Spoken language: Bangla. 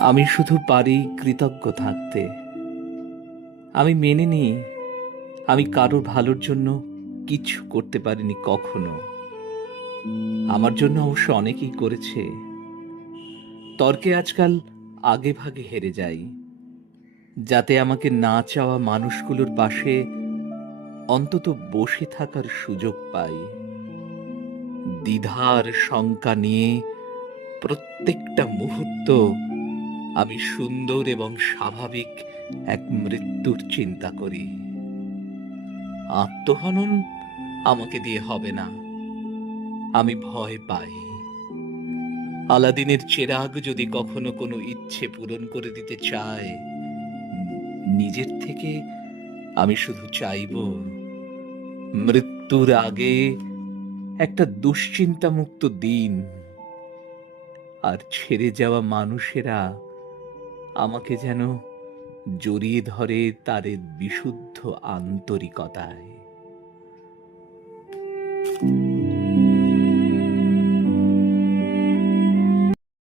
আমি শুধু পারি কৃতজ্ঞ থাকতে। আমি মেনে নিই আমি কারোর ভালোর জন্য কিছু করতে পারিনি কখনো। আমার জন্য অবশ্য অনেকেই করেছে। তর্কে আজকাল আগে ভাগে হেরে যাই, যাতে আমাকে না চাওয়া মানুষগুলোর পাশে অন্তত বসে থাকার সুযোগ পাই। দ্বিধার শঙ্কা নিয়ে প্রত্যেকটা মুহূর্ত আমি সুন্দর এবং স্বাভাবিক এক মৃত্যুর চিন্তা করি। আত্মহনন আমাকে দিয়ে হবে না, আমি ভয় পাই। আলাদিনের চেরাগ যদি কখনো কোনো ইচ্ছে পূরণ করে দিতে চায়, নিজের থেকে আমি শুধু চাইব মৃত্যুর আগে একটা দুশ্চিন্তামুক্ত দিন, আর ছেড়ে যাওয়া মানুষেরা আমাকে যেন জড়িয়ে ধরে তাদের বিশুদ্ধ আন্তরিকতায়।